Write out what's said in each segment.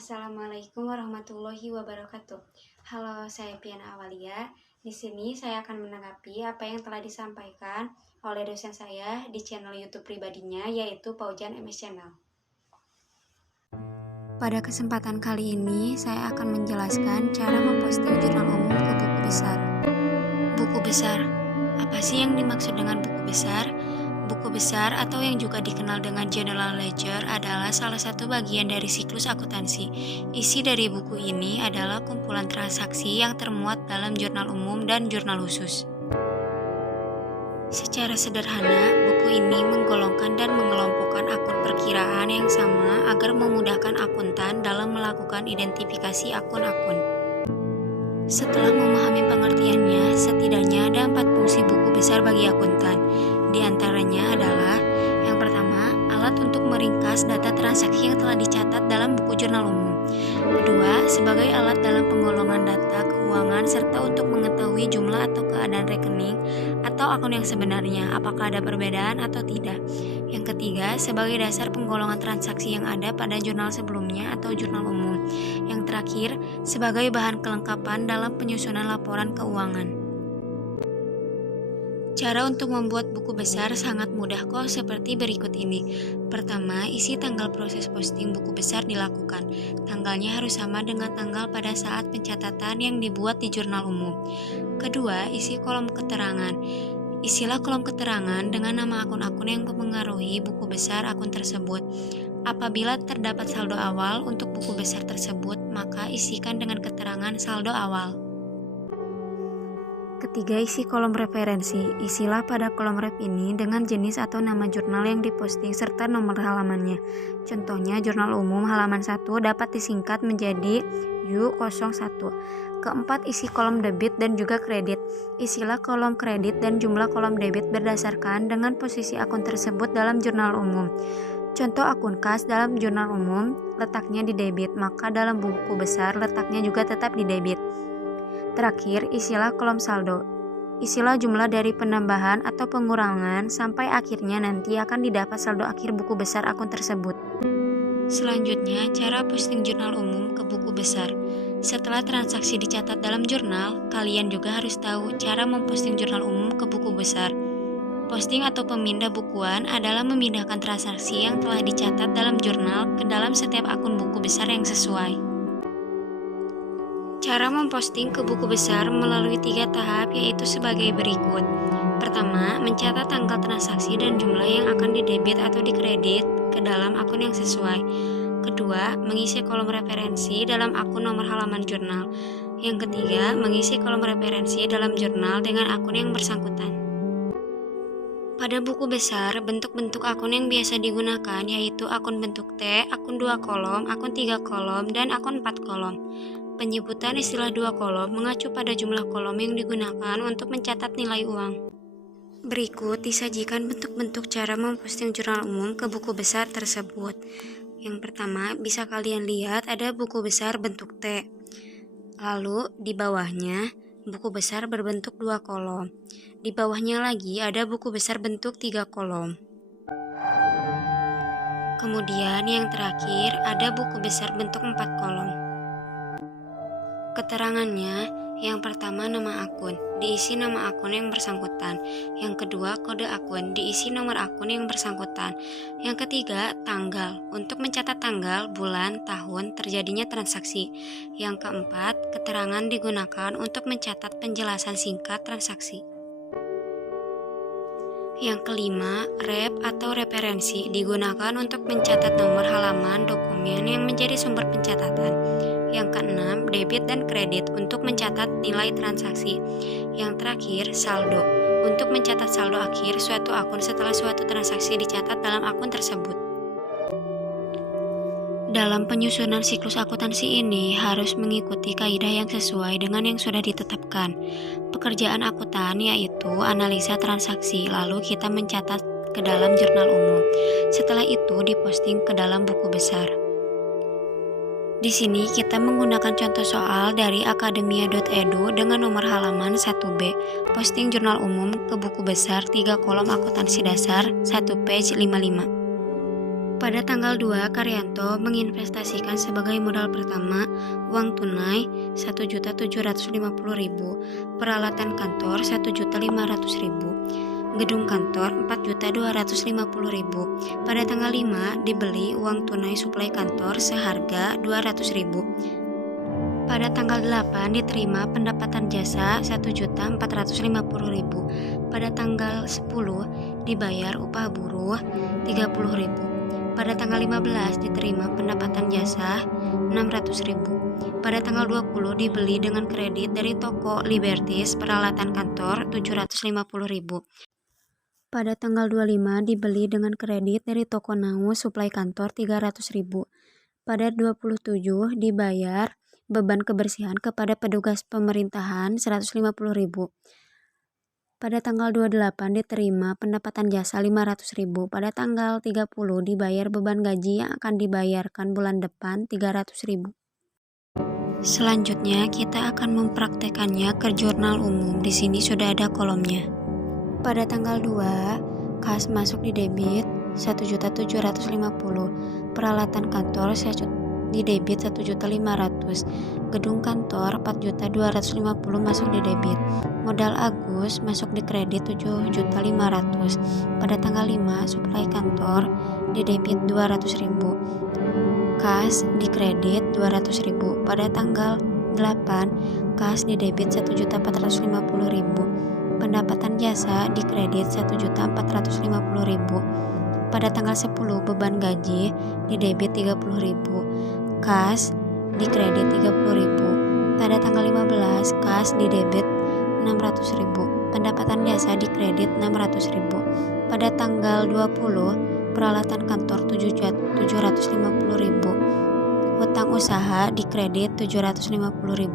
Assalamualaikum warahmatullahi wabarakatuh. Halo, saya Piana Awalia. Di sini saya akan menanggapi apa yang telah disampaikan oleh dosen saya di channel YouTube pribadinya, yaitu Paujan MS Channel. Pada kesempatan kali ini, saya akan menjelaskan cara memposting jurnal umum ke buku besar. Buku besar, apa sih yang dimaksud dengan buku besar? Buku besar atau yang juga dikenal dengan General Ledger adalah salah satu bagian dari siklus akuntansi. Isi dari buku ini adalah kumpulan transaksi yang termuat dalam jurnal umum dan jurnal khusus. Secara sederhana, buku ini menggolongkan dan mengelompokkan akun perkiraan yang sama agar memudahkan akuntan dalam melakukan identifikasi akun-akun. Setelah memahami pengertiannya, setidaknya ada 4 fungsi buku besar bagi akuntan. Di antaranya adalah yang pertama, alat untuk meringkas data transaksi yang telah dicatat dalam buku jurnal umum. Kedua, sebagai alat dalam penggolongan data keuangan serta untuk mengetahui jumlah atau keadaan rekening atau akun yang sebenarnya, apakah ada perbedaan atau tidak. Yang ketiga, sebagai dasar penggolongan transaksi yang ada pada jurnal sebelumnya atau jurnal umum. Yang terakhir, sebagai bahan kelengkapan dalam penyusunan laporan keuangan. Cara untuk membuat buku besar sangat mudah kok, seperti berikut ini. Pertama, isi tanggal proses posting buku besar dilakukan. Tanggalnya harus sama dengan tanggal pada saat pencatatan yang dibuat di jurnal umum. Kedua, isi kolom keterangan. Isilah kolom keterangan dengan nama akun-akun yang mempengaruhi buku besar akun tersebut. Apabila terdapat saldo awal untuk buku besar tersebut, maka isikan dengan keterangan saldo awal. Ketiga, isi kolom referensi. Isilah pada kolom ref ini dengan jenis atau nama jurnal yang diposting serta nomor halamannya. Contohnya, jurnal umum halaman 1 dapat disingkat menjadi U01. Keempat, isi kolom debit dan juga kredit. Isilah kolom kredit dan jumlah kolom debit berdasarkan dengan posisi akun tersebut dalam jurnal umum. Contoh, akun kas dalam jurnal umum letaknya di debit, maka dalam buku besar letaknya juga tetap di debit. Terakhir, isilah kolom saldo. Isilah jumlah dari penambahan atau pengurangan sampai akhirnya nanti akan didapat saldo akhir buku besar akun tersebut. Selanjutnya, cara posting jurnal umum ke buku besar. Setelah transaksi dicatat dalam jurnal, kalian juga harus tahu cara memposting jurnal umum ke buku besar. Posting atau pemindah bukuan adalah memindahkan transaksi yang telah dicatat dalam jurnal ke dalam setiap akun buku besar yang sesuai. Cara memposting ke buku besar melalui 3 tahap, yaitu sebagai berikut. Pertama, mencatat tanggal transaksi dan jumlah yang akan didebit atau dikredit ke dalam akun yang sesuai. Kedua, mengisi kolom referensi dalam akun nomor halaman jurnal. Yang ketiga, mengisi kolom referensi dalam jurnal dengan akun yang bersangkutan. Pada buku besar, bentuk-bentuk akun yang biasa digunakan yaitu akun bentuk T, akun 2 kolom, akun 3 kolom, dan akun 4 kolom. Penyebutan istilah 2 kolom mengacu pada jumlah kolom yang digunakan untuk mencatat nilai uang. Berikut disajikan bentuk-bentuk cara memposting jurnal umum ke buku besar tersebut. Yang pertama, bisa kalian lihat ada buku besar bentuk T. Lalu di bawahnya, buku besar berbentuk 2 kolom. Di bawahnya lagi ada buku besar bentuk 3 kolom. Kemudian yang terakhir ada buku besar bentuk 4 kolom. Keterangannya, yang pertama nama akun, diisi nama akun yang bersangkutan. Yang kedua, kode akun, diisi nomor akun yang bersangkutan. Yang ketiga, tanggal, untuk mencatat tanggal, bulan, tahun terjadinya transaksi. Yang keempat, keterangan digunakan untuk mencatat penjelasan singkat transaksi. Yang kelima, ref atau referensi digunakan untuk mencatat nomor halaman dokumen yang menjadi sumber pencatatan. Yang keenam, debit dan kredit untuk mencatat nilai transaksi. Yang terakhir, saldo untuk mencatat saldo akhir suatu akun setelah suatu transaksi dicatat dalam akun tersebut. Dalam penyusunan siklus akuntansi ini harus mengikuti kaidah yang sesuai dengan yang sudah ditetapkan. Pekerjaan akuntan yaitu analisa transaksi, lalu kita mencatat ke dalam jurnal umum. Setelah itu diposting ke dalam buku besar. Di sini kita menggunakan contoh soal dari akademia.edu dengan nomor halaman 1B. Posting jurnal umum ke buku besar 3 kolom akuntansi dasar 1 page 55. Pada tanggal 2, Karyanto menginvestasikan sebagai modal pertama uang tunai Rp1.750.000, peralatan kantor Rp1.500.000, gedung kantor Rp4.250.000. Pada tanggal 5 dibeli uang tunai suplai kantor seharga Rp200.000. Pada tanggal 8 diterima pendapatan jasa Rp1.450.000. Pada tanggal 10 dibayar upah buruh Rp30.000. Pada tanggal 15 diterima pendapatan jasa Rp600.000. Pada tanggal 20 dibeli dengan kredit dari toko Liberties peralatan kantor Rp750.000. Pada tanggal 25 dibeli dengan kredit dari toko Naus suplai kantor Rp300.000. Pada 27 dibayar beban kebersihan kepada petugas pemerintahan Rp150.000. Pada tanggal 28 diterima pendapatan jasa Rp500.000. Pada tanggal 30 dibayar beban gaji yang akan dibayarkan bulan depan Rp300.000. Selanjutnya kita akan mempraktekannya ke jurnal umum. Di sini sudah ada kolomnya. Pada tanggal 2, kas masuk di debit Rp1.750.000, peralatan kantor di debit Rp1.500.000, gedung kantor Rp4.250.000 masuk di debit, modal Agus masuk di kredit Rp7.500.000. Pada tanggal 5 suplai kantor di debit Rp200.000, kas di kredit Rp200.000. Pada tanggal 8 kas di debit Rp1.450.000, pendapatan jasa di kredit Rp1.450.000. Pada tanggal 10 beban gaji di debit Rp30.000, kas di kredit Rp30.000. Pada tanggal 15 kas di debit Rp600.000, pendapatan jasa di kredit Rp600.000. Pada tanggal 20 peralatan kantor Rp750.000, hutang usaha di kredit Rp750.000.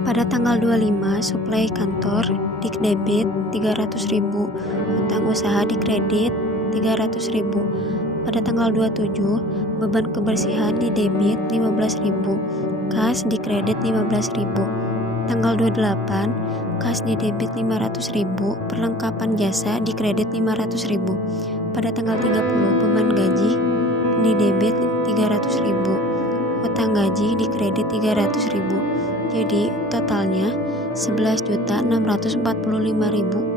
Pada tanggal 25 suplai kantor di debit Rp300.000, hutang usaha di kredit Rp300.000. Pada tanggal 27 beban kebersihan di debit Rp15.000, kas di kredit Rp15.000. Tanggal 28 kas di debit Rp500.000, perlengkapan jasa di kredit Rp500.000. Pada tanggal 30 beban gaji di debit Rp300.000, hutang gaji di kredit Rp300.000. Jadi totalnya Rp11.645.000.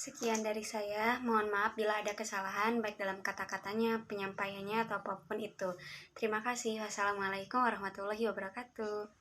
Sekian dari saya, mohon maaf bila ada kesalahan baik dalam kata-katanya, penyampaiannya, atau apapun itu. Terima kasih. Wassalamualaikum warahmatullahi wabarakatuh.